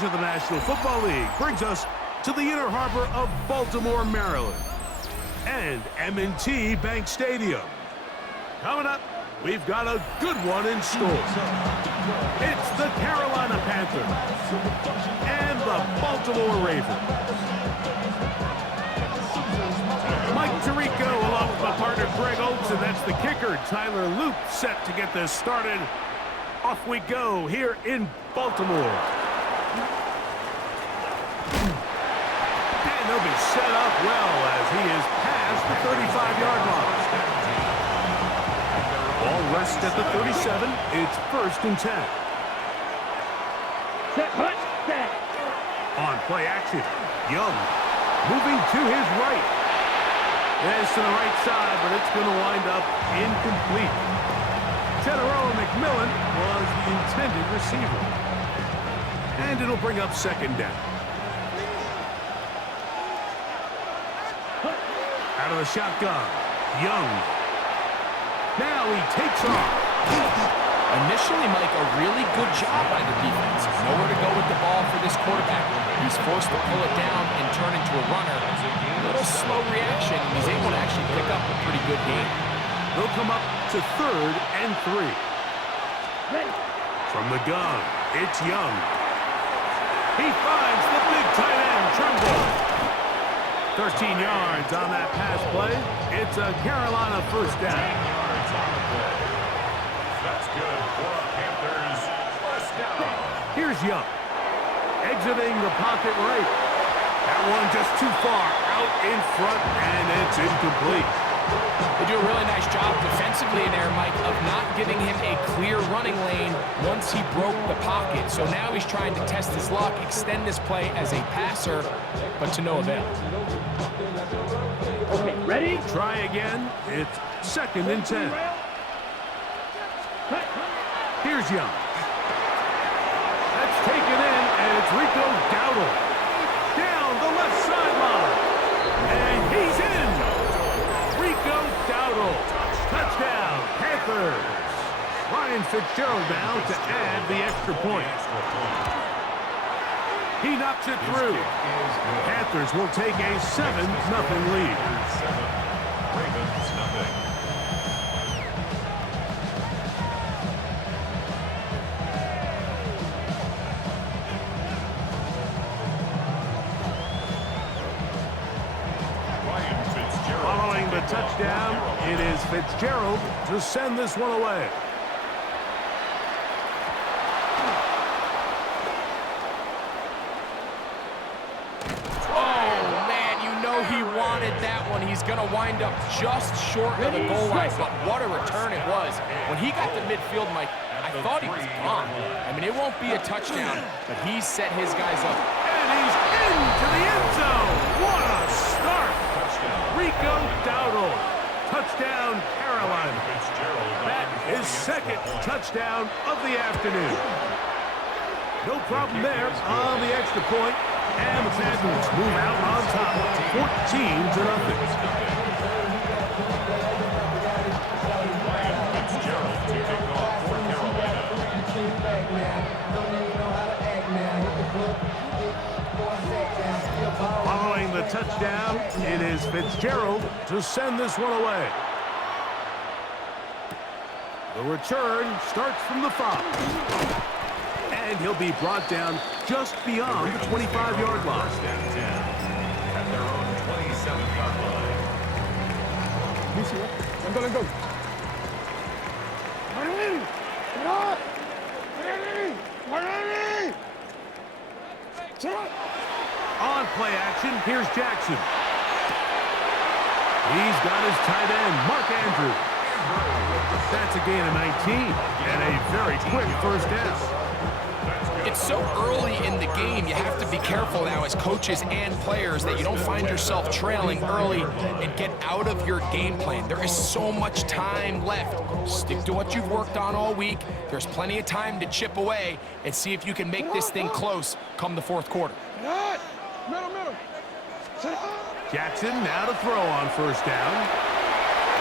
coverage of the National Football League brings us to the inner harbor of Baltimore, Maryland, and M&T Bank Stadium. Coming up, we've got a good one in store. It's the Carolina Panthers and the Baltimore Ravens. Mike Tirico along with my partner Greg Oates, and that's the kicker, Tyler Loop, set to get this started. Off we go here in Baltimore. And he'll be set up well as he is past the 35-yard line. Ball rests at the 37. It's 1st and 10. On play action, Young moving to his right. This to the right side, but it's going to wind up incomplete. Teteroa McMillan was the intended receiver. And it'll bring up 2nd down. Out of the shotgun, Young. Now he takes off. Initially, Mike, a really good job by the defense. Nowhere to go with the ball for this quarterback. He's forced to pull it down and turn into a runner. A little slow reaction. He's able to actually pick up a pretty good game. They'll come up to 3rd and 3. From the gun, it's Young. He finds the big tight end, Tremble. 13 yards on that pass play. It's a Carolina 1st down. That's good for Panthers. 1st down. Here's Young. Exiting the pocket right. That one just too far out in front, and it's incomplete. They do a really nice job defensively in there, Mike, of not giving him a clear running lane once he broke the pocket. So now he's trying to test his luck, extend this play as a passer, but to no avail. Okay, ready? Try again. It's 2nd and 10. Here's Young. That's taken in, and it's Rico Dowdle. Down the left sideline. And he's in. Rico Dowdle. Touchdown, Panthers. Ryan Fitzgerald now to add the extra point. He knocks it through. Panthers will take a 7-0 lead. Ravens, nothing. Following the touchdown, it is Fitzgerald to send this one away. He wanted that one. He's going to wind up just short of the goal line, but what a return it was. When he got to midfield, Mike, I thought he was gone. I mean, it won't be a touchdown, but he set his guys up. And he's into the end zone. What a start. Rico Dowdle. Touchdown, Carolina. That is 2nd touchdown of the afternoon. No problem there on the extra point. And the Panthers move out on top, 14-0. Following the touchdown, it is Fitzgerald to send this one away. The return starts from the 5. And he'll be brought down just beyond the 25-yard line. At their own 27-yard line. Let's go. On play action, here's Jackson. He's got his tight end, Mark Andrews. That's a gain of 19 and a very quick 1st down. It's so early in the game, you have to be careful now as coaches and players that you don't find yourself trailing early and get out of your game plan. There is so much time left. Stick to what you've worked on all week. There's plenty of time to chip away and see if you can make this thing close come the 4th quarter. Jackson now to throw on 1st down.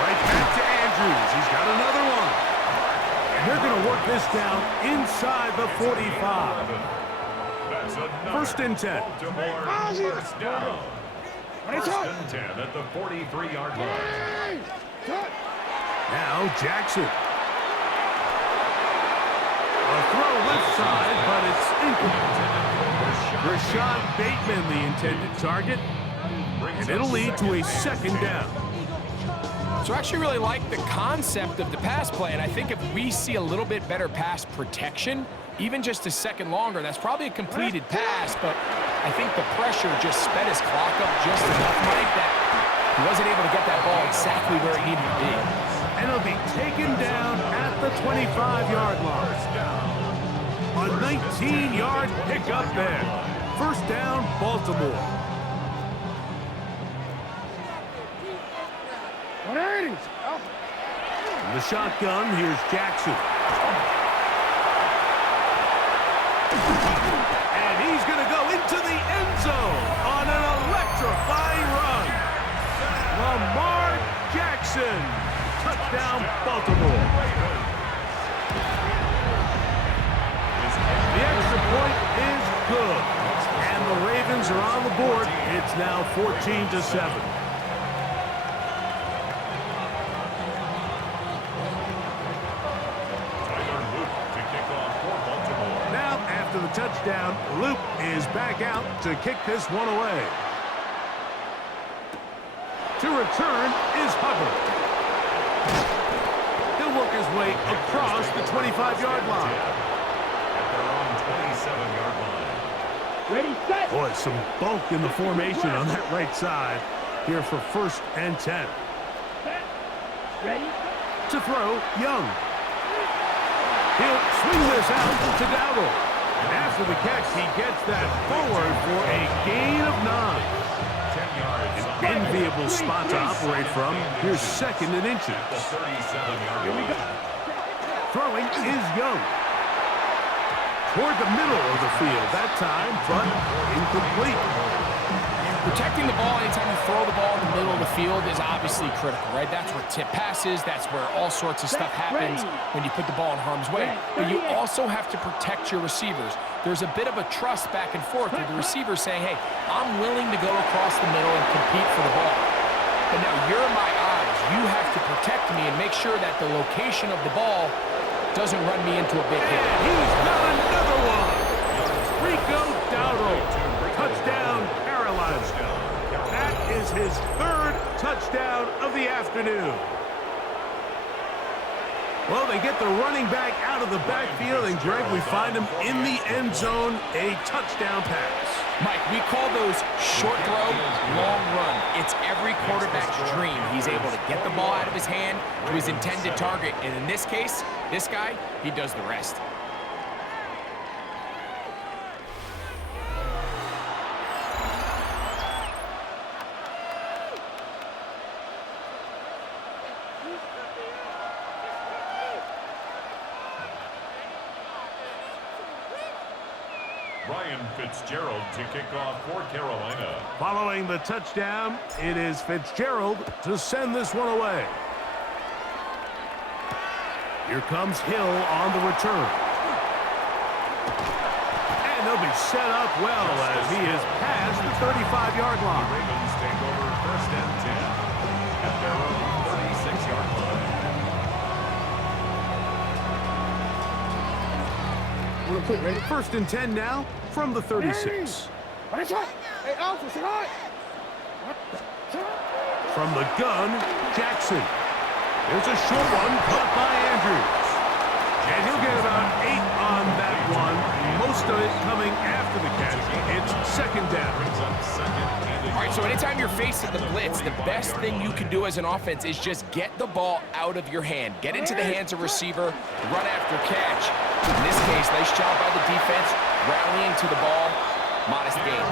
Right back to Andrews. He's got another one. And they're going to work this down inside the 45. That's another 1st and 10. Baltimore first down. 1st and 10 at the 43-yard line. Now Jackson. A throw left side, but it's incomplete. Rashad Bateman, the intended target, and it'll lead to a 2nd down. So I actually really like the concept of the pass play, and I think if we see a little bit better pass protection, even just a second longer, that's probably a completed pass, but I think the pressure just sped his clock up just enough, Mike, that he wasn't able to get that ball exactly where it needed to be. And it'll be taken down at the 25-yard line. A 19-yard pickup there. 1st down, Baltimore. In the shotgun, here's Jackson. And he's going to go into the end zone on an electrifying run. Lamar Jackson. Touchdown, Baltimore. The extra point is good. And the Ravens are on the board. It's now 14-7. After the touchdown, Luke is back out to kick this one away. To return is Hubbard. He'll work his way across the 25-yard line. At their own 27-yard line. Ready, set. Boy, some bulk in the formation on that right side here for 1st and 10. Ready? To throw, Young. He'll swing this out to Dowdle. And after the catch, he gets that forward for a gain of 9. 10 yards. An enviable spot to operate from. Here's 2nd and inches. The 37-yard line. Throwing is Young. Toward the middle of the field that time, but incomplete. Protecting the ball anytime you throw the ball in the middle of the field is obviously critical, right? That's where tip passes, that's where all sorts of stuff happens when you put the ball in harm's way. But you also have to protect your receivers. There's a bit of a trust back and forth with the receiver saying, hey, I'm willing to go across the middle and compete for the ball. But now you're my eyes. You have to protect me and make sure that the location of the ball doesn't run me into a big hit. And he's got another one. Rico Dowdle. Touchdown, Carolina. That is his 3rd touchdown of the afternoon. Well, they get the running back out of the backfield, and Greg, we find him in the end zone, a touchdown pass. Mike, we call those short throw, long run. It's every quarterback's dream. He's able to get the ball out of his hand to his intended target, and in this case, this guy, he does the rest. Ryan Fitzgerald to kick off for Carolina. Following the touchdown, it is Fitzgerald to send this one away. Here comes Hill on the return. And they'll be set up well as he is past the 35-yard line. Ravens take over 1st and 10 at their own 36-yard line. 1st and 10 now from the 36. From the gun, Jackson. There's a short one caught by Andrews. And he'll get about 8 on that one. Most of it coming after the catch. It's 2nd down. All right, so anytime you're facing the blitz, the best thing you can do as an offense is just get the ball out of your hand. Get into the hands of receiver, run after catch. In this case, nice job by the defense, rallying to the ball. Modest gain.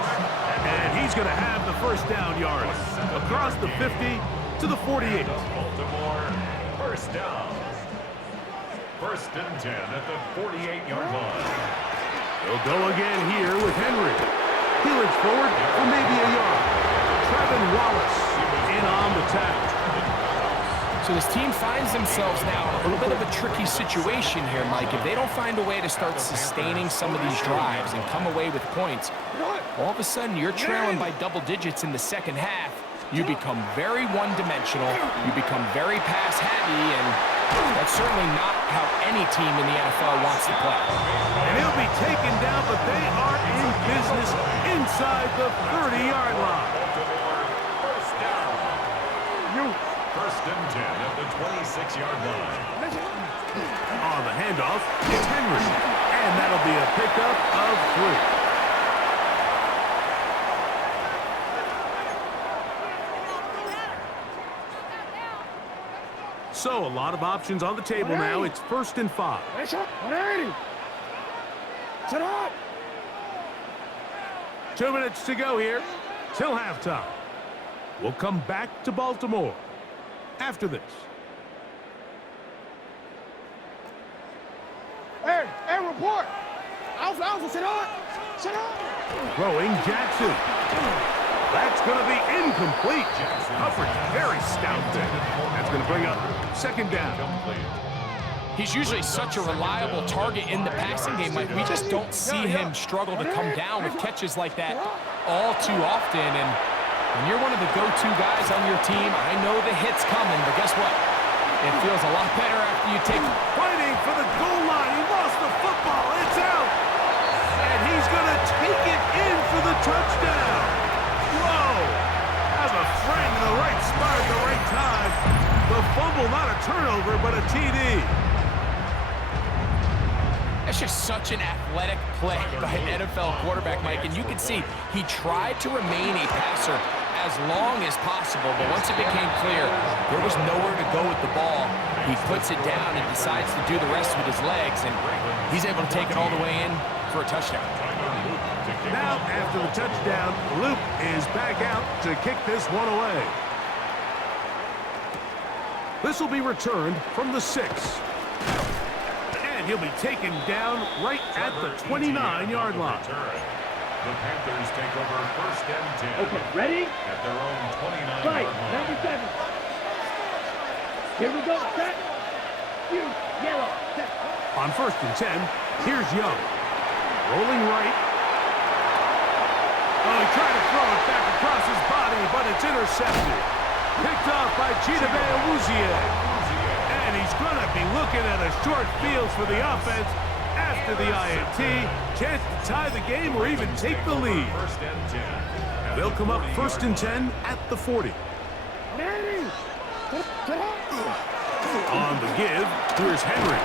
And he's going to have the 1st down yard across the 50 to the 48. Baltimore, 1st down. 1st and 10 at the 48-yard line. He'll go again here with Henry. He looks forward for maybe a yard. Trevin Wallace in on the tackle. So this team finds themselves now in a little bit of a tricky situation here, Mike. If they don't find a way to start sustaining some of these drives and come away with points, all of a sudden you're trailing by double digits in the second half. You become very one-dimensional, you become very pass-heavy, and that's certainly not how any team in the NFL wants to play. And he'll be taken down, but they are in business inside the 30-yard line. First down. First and 10 at the 26-yard line. On the handoff, it's Henry. And that'll be a pickup of 3. So, a lot of options on the table now. It's 1st and 5. 2 minutes to go here till halftime. We'll come back to Baltimore after this. Hey, report. Alpha, sit on. Throwing Jackson. That's going to be incomplete. Coverage very stout there. That's going to bring up 2nd down. He's usually such a reliable target in the passing game. Like, we just don't see him struggle to come down with catches like that all too often. And when you're one of the go-to guys on your team, I know the hit's coming, but guess what? It feels a lot better after you take... Fighting for the goal line. He lost the football. It's out. And he's going to take it in for the touchdown. Whoa. Has a friend in the right spot at the right time. The fumble, not a turnover, but a TD. That's just such an athletic play by an NFL quarterback, Mike. And you can see he tried to remain a passer as long as possible, but once it became clear there was nowhere to go with the ball, he puts it down and decides to do the rest with his legs, and he's able to take it all the way in for a touchdown. Now, after the touchdown, Luke is back out to kick this one away. This will be returned from the 6. And he'll be taken down right at the 29-yard line. The Panthers take over 1st and 10. Okay, ready? At their own 29-yard Fight, line. number 7. Here we go, set. You, yellow, set. On 1st and 10, here's Young. Rolling right. Oh, he tried to throw it back across his body, but it's intercepted. Picked off by Chidobe Awuzie. And he's going to be looking at a short field for the offense after the INT. Chance to tie the game or even take the lead. 1st and 10. They'll come up 1st and 10 at the 40. On the give, here's Henry.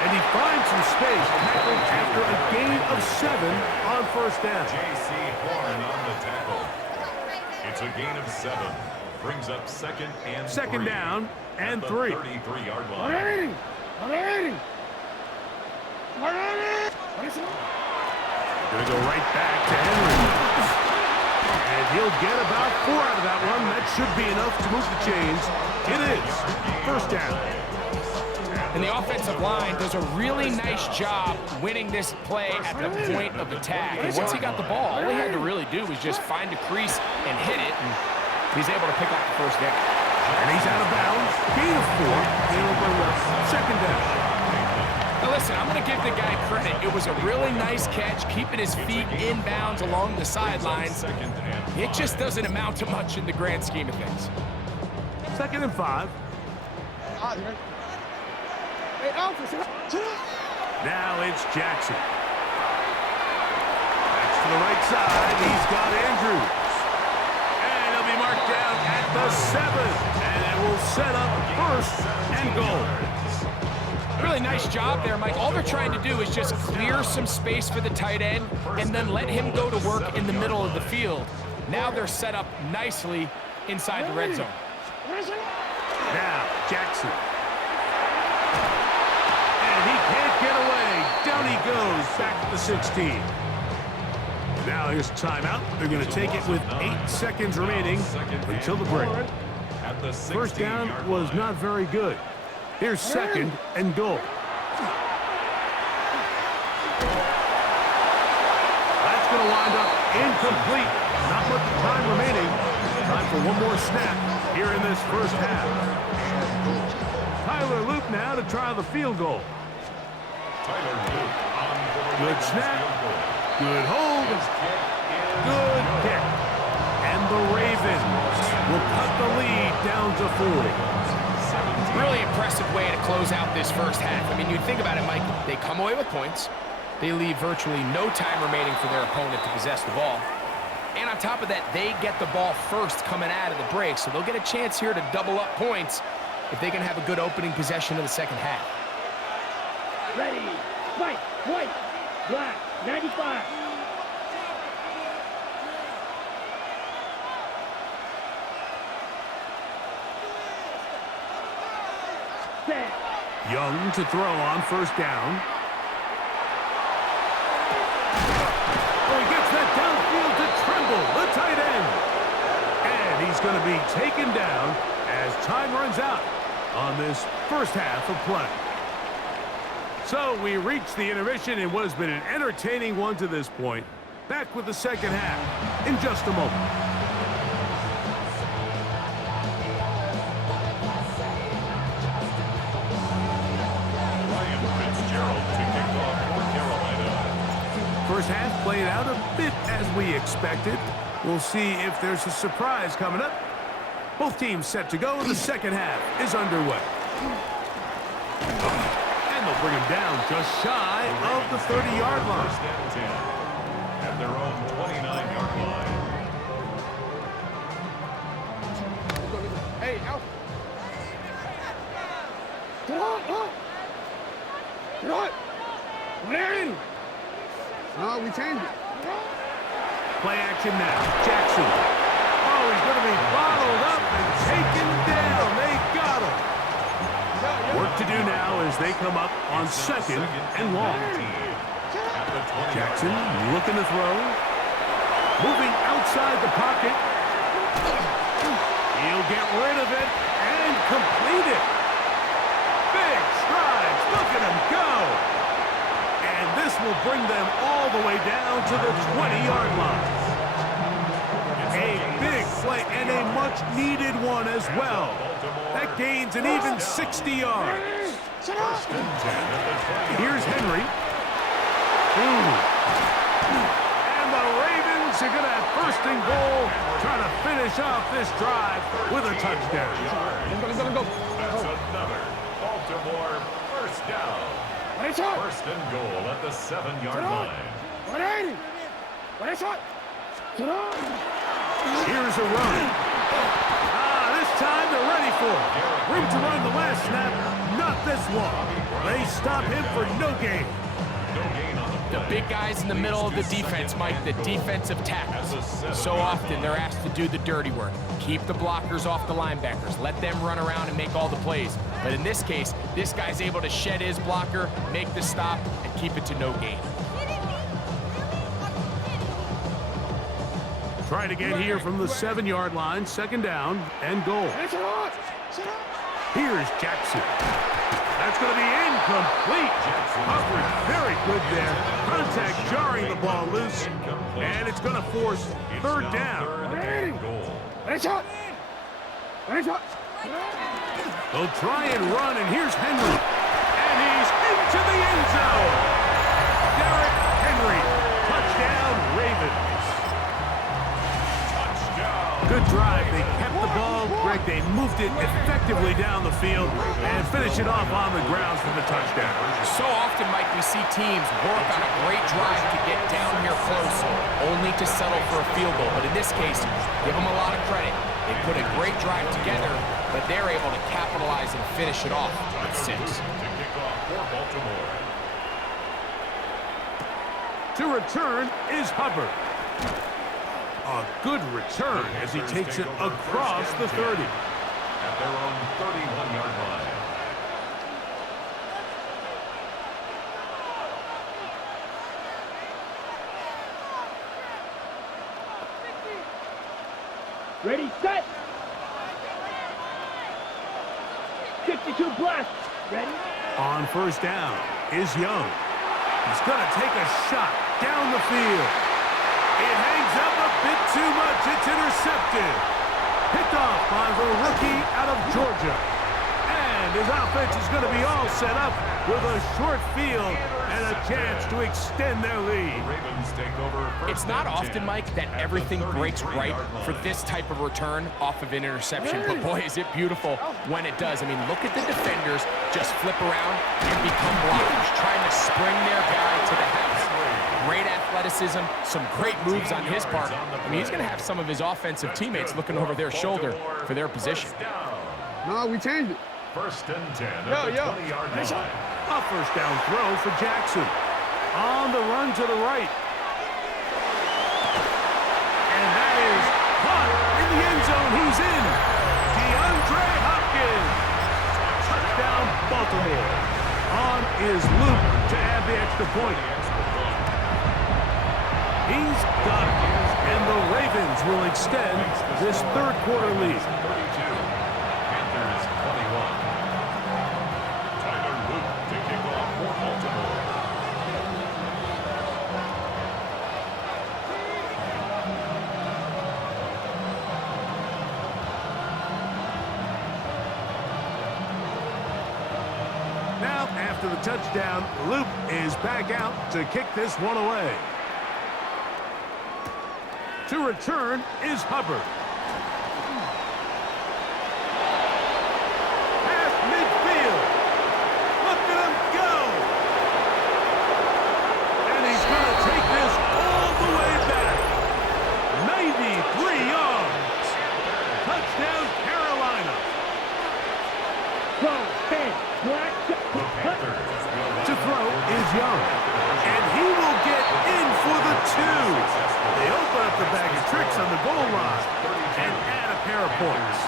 And he finds some space tackled after a gain of 7 on 1st down. J.C. Horn on the tackle. It's a gain of 7. Brings up 2nd and 3. 2nd down and 3. 33-yard line. Gonna go right back to Henry. And he'll get about 4 out of that one. That should be enough to move the chains. It is 1st down. And the offensive line does a really nice job winning this play at the point of attack. And once he got the ball, all he had to really do was just find a crease and hit it, and he's able to pick up the 1st down. And he's out of bounds. Gain of 4. He'll bring up 2nd down. Now listen, I'm going to give the guy credit. It was a really nice catch, keeping his feet in bounds along the sidelines. It just doesn't amount to much in the grand scheme of things. 2nd and 5. Now it's Jackson. That's to the right side. He's got Andrews. And he'll be marked down at the 7. And it will set up 1st and goal. Really nice job there, Mike. All they're trying to do is just clear some space for the tight end and then let him go to work in the middle of the field. Now they're set up nicely inside the red zone. Now, Jackson. And he can't get away. Down he goes, back to the 16. Now here's timeout. They're going to take it with 8 seconds remaining until the break. 1st down was not very good. Here's 2nd and goal. That's going to wind up incomplete. Not much time remaining. Time for one more snap here in this first half. Tyler Luke now to try the field goal. Tyler Luke on board. Good snap. Good hold. Good kick. And the Ravens will cut the lead down to 4. Really impressive way to close out this first half. I mean, you think about it, Mike, they come away with points. They leave virtually no time remaining for their opponent to possess the ball. And on top of that, they get the ball first coming out of the break, so they'll get a chance here to double up points if they can have a good opening possession of the second half. Ready, fight, white, black, 95. Set. Young to throw on first down. Oh, he gets that downfield to Tremble, the tight end. And he's going to be taken down as time runs out on this first half of play. So we reached the intermission in what has been an entertaining one to this point. Back with the second half in just a moment. First half played out a bit as we expected. We'll see if there's a surprise coming up. Both teams set to go. The second half is underway. And they'll bring him down just shy of the 30-yard line. First and 10 at their own 29-yard line. Hey, out. Get on. Larry. No, we changed it. Play action now. Jackson. Oh, he's going to be bottled up and taken down. They got him. Work to do now as they come up on second and long. Jackson looking to throw. Moving outside the pocket. He'll get rid of it and complete it. Big strides. Look at him go. And this will bring them all the way down to the 20-yard line. A big play and a much-needed one as well. That gains an even 60 yards. Here's Henry. And the Ravens are going to have first and goal, trying to finish off this drive with a touchdown. That's another Baltimore first down. First and goal at the 7-yard line. Here's a run. This time they're ready for it. Room to run the last snap, not this one. They stop him for no gain. No gain on the The big guys in the middle of the defense, Mike, the defensive tackles. So often they're asked to do the dirty work. Keep the blockers off the linebackers. Let them run around and make all the plays. But in this case, this guy's able to shed his blocker, make the stop, and keep it to no gain. Try to get here from the 7-yard line, second down and goal. Here's Jackson. That's going to be incomplete. Coverage very good there. Contact jarring the ball loose. And it's going to force third down. They'll try and run, and here's Henry. And he's into the end zone. Derrick Henry. Touchdown, Ravens. Good drive. They kept the ball. Greg, they moved it effectively down the field and finish it off on the ground for the touchdown. So often, Mike, we see teams work on a great drive to get down here close, only to settle for a field goal. But in this case, give them a lot of credit. They put a great drive together, but they're able to capitalize and finish it off with 6. To return is Hubbard. A good return as he takes it across the 30. At their own 31-yard line. Ready, set. 52 blast. Ready? On first down is Young. He's going to take a shot down the field. It hangs up a bit too much. It's intercepted. Picked off by the rookie out of Georgia. And his offense is going to be all set up with a short field and a chance to extend their lead. Ravens take over. It's not often, Mike, that everything breaks right for this type of return off of an interception. But boy, is it beautiful when it does. I mean, look at the defenders just flip around and become blockers, trying to spring their guy to the house. Great athleticism, some great moves on his part. I mean, he's going to have some of his offensive teammates looking over their shoulder for their position. No, we changed it. First and 10 at the 20-yard line. A first down throw for Jackson. On the run to the right. And that is caught in the end zone. He's in. DeAndre Hopkins. Touchdown, Baltimore. On is Luke to add the extra point. He's got it. And the Ravens will extend this third quarter lead. 32. Panthers 21. Tyler Luke to kick off for Baltimore. Now, after the touchdown, Luke is back out to kick this one away. To return is Hubbard. Past midfield. Look at him go. And he's going to take this all the way back. 93 yards. Touchdown, Carolina. Go, 10, black, To throw is Young. And he will get in for the two. They open up the bag of tricks on the goal line and add a pair of points.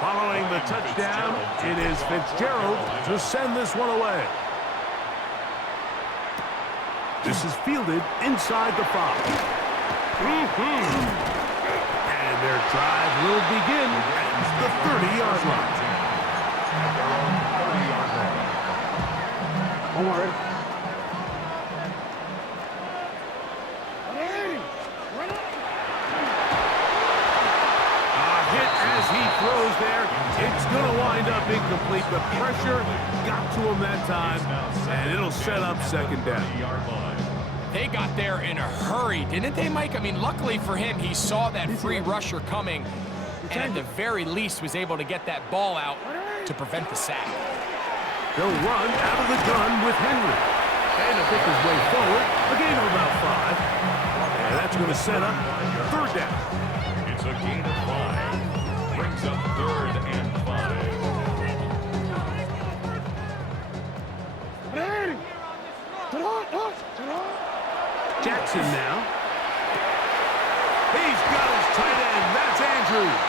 Following the touchdown, it is Fitzgerald to send this one away. This is fielded inside the 5. And their drive will begin at the 30-yard line. One more, ready? He throws there. It's going to wind up incomplete. The pressure got to him that time, and it'll set up second down. They got there in a hurry, didn't they, Mike? I mean, luckily for him, he saw that free rusher coming, and at the very least was able to get that ball out to prevent the sack. They'll run out of the gun with Henry. And to pick his way forward, a gain of about 5. And that's going to set up third down. It's a gain of 5. Brings up 3rd and 5. Jackson now. He's got his tight end. That's Andrews.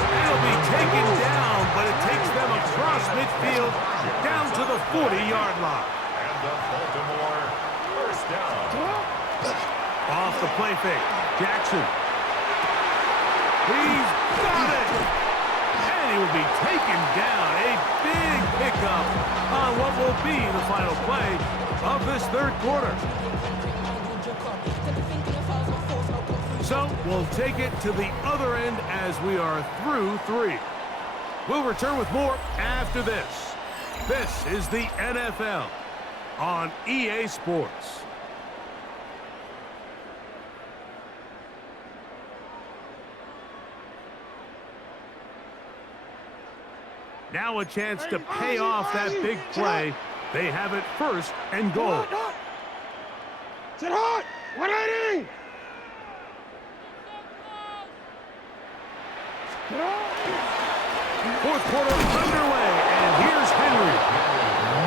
It'll be taken down, but it takes them across midfield down to the 40-yard line. And the Baltimore first down. Off the play fake. Jackson. He's got it! And he will be taken down. A big pickup on what will be the final play of this third quarter. So we'll take it to the other end as we are through 3. We'll return with more after this. This is the NFL on EA Sports. Now a chance to pay off that big play. They have it first and goal. Sit hot! 180! Fourth quarter underway, and here's Henry.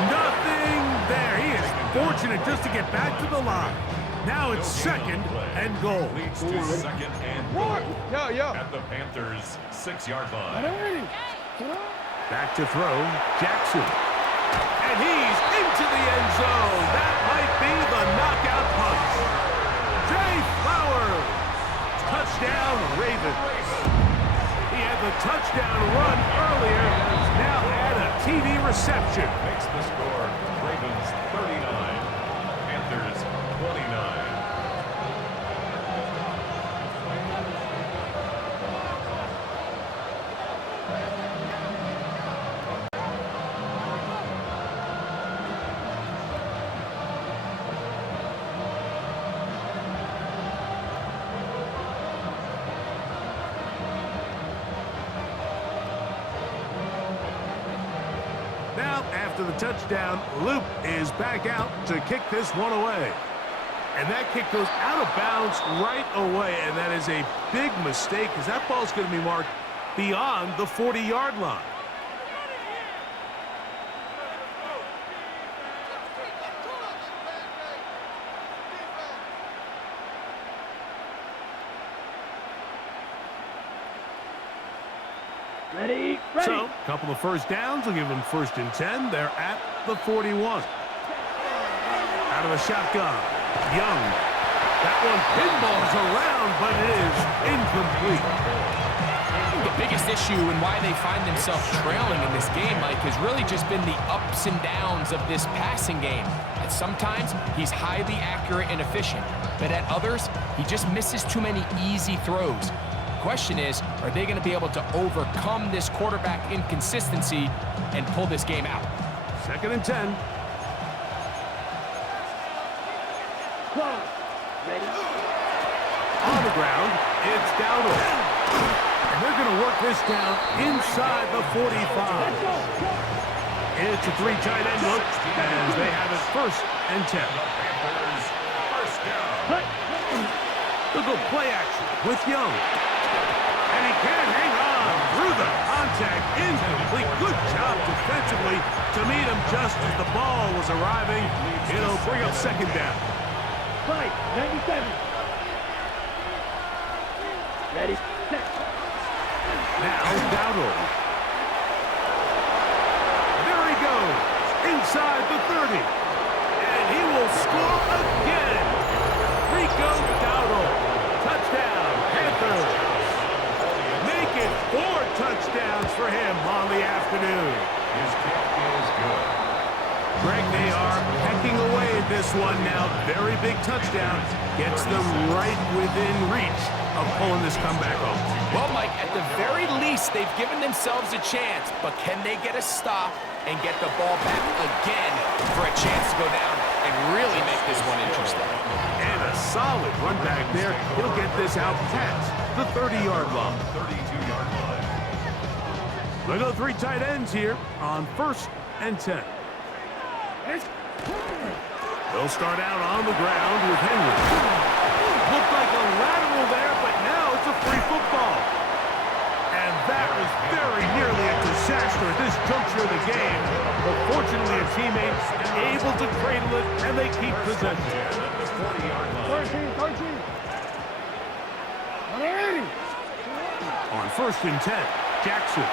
Nothing there. He is fortunate just to get back to the line. Now it's second and goal. Leads to second and goal. At the Panthers' 6-yard line. Back to throw, Jackson. And he's into the end zone. That might be the knockout punch. Jay Flowers. Touchdown, Ravens. He had the touchdown run earlier. Now add a TD reception. Makes the score Ravens 39, Panthers 29. Now, after the touchdown, Luke is back out to kick this one away. And that kick goes out of bounds right away, and that is a big mistake because that ball's going to be marked beyond the 40-yard line. Ready. So, a couple of first downs will give them 1st and 10. They're at the 41. Out of the shotgun. Young. That one pinballs around, but it is incomplete. The biggest issue and why they find themselves trailing in this game, Mike, has really just been the ups and downs of this passing game. And sometimes he's highly accurate and efficient, but at others, he just misses too many easy throws. Question is, are they going to be able to overcome this quarterback inconsistency and pull this game out? 2nd and 10. Close. Ready. On the ground, it's Dowdle. And they're going to work this down inside the 45. It's a 3 tight end look as they have it 1st and 10. Look at play action with Young. And he can't hang on through the contact. Incomplete. Good job defensively to meet him just as the ball was arriving. It'll bring up 2nd down. Fight. 97. Ready. Set. Now Dowdle. There he goes. Inside the 30. And he will score again. Rico Dowdle. Touchdown, Panthers. Make it 4 touchdowns for him on the afternoon. His kick is good. Greg, they are pecking away at this one now. Very big touchdown. Gets them right within reach of pulling this comeback off. Well, Mike, at the very least, they've given themselves a chance, but can they get a stop and get the ball back again for a chance to go down and really make this one interesting? And a solid run back there. He'll get this out past the 30-yard line. 32-yard line. Look at 3 tight ends here on 1st and 10. They'll start out on the ground with Henry. Looked like a lateral there, but now it's a free football. And that was very nearly a disaster at this juncture of the game. But fortunately, a teammate able to cradle it, and they keep possession. 13. Ready. On 1st and 10, Jackson.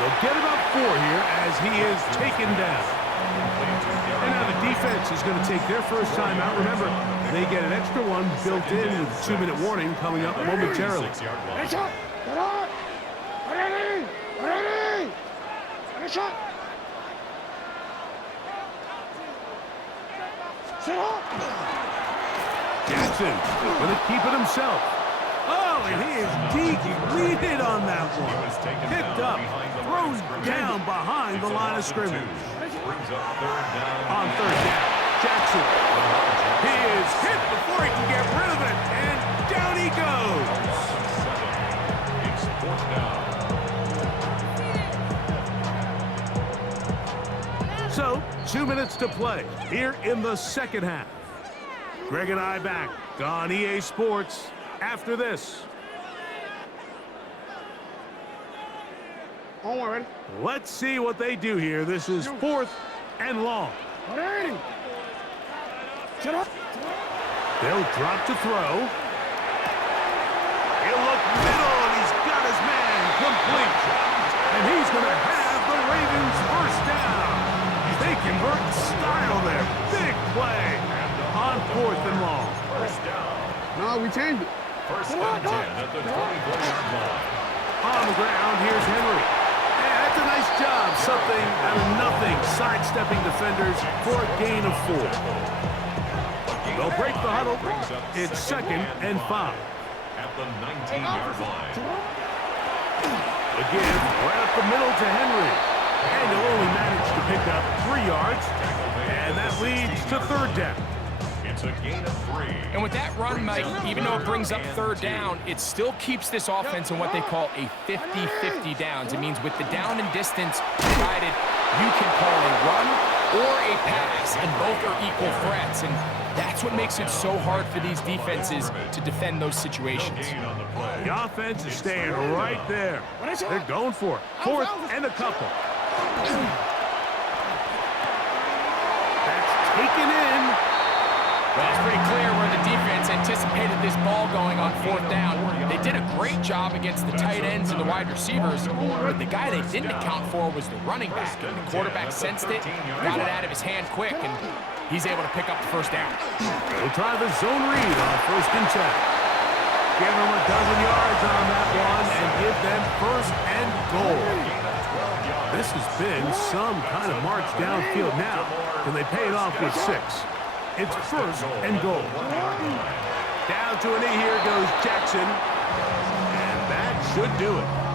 They'll get about 4 here as he is taken down. And now the defense is going to take their first time out. Remember, they get an extra one built in with a 2-minute warning coming up momentarily. Get up. Get up. Ready. Ready. Get up. Sit up. Jackson going to keep it himself. Oh, and he is depleted on that one. Picked up, throws down behind the line of scrimmage. On 3rd down, Jackson. He is hit before he can get rid of it, and down he goes. It's 4th down. So, 2 minutes to play here in the 2nd half. Greg and I back on EA Sports after this. On one, ready? Let's see what they do here. This is 4th and long. Ready. Shut up. They'll drop to throw. He'll look middle, and he's got his man complete. And he's going to have the Ravens 1st down. They convert style there. Big play on 4th and long. 1st down. No, we changed it. 1st and 10 at the 24-yard line. On the ground, here's Henry. Yeah, that's a nice job. Something out of nothing. Sidestepping defenders for a gain of 4. They'll break the huddle. It's 2nd and 5. At the 19-yard line. Again, right up the middle to Henry. And he'll only manage to pick up 3 yards. And that leads to 3rd down. It's It's a gain of 3. And with that run, Mike, even though it brings up third down, it still keeps this offense in what they call a 50-50 downs. It means with the down and distance provided, you can call a run or a pass, and both are equal threats. And that's what makes it so hard for these defenses to defend those situations. The offense is staying right there. They're going for it. 4th and a couple. That's taken in. Well, it's pretty clear where the defense anticipated this ball going on 4th down. They did a great job against the tight ends and the wide receivers, but the guy they didn't account for was the running back. And the quarterback sensed it, got it out of his hand quick, and he's able to pick up the first down. They'll try the zone read on 1st and 10. Give them a dozen yards on that one and give them 1st and goal. This has been some kind of march downfield now. Can they pay it off with 6? It's 1st and goal. Down to a knee, here goes Jackson. And that should do it.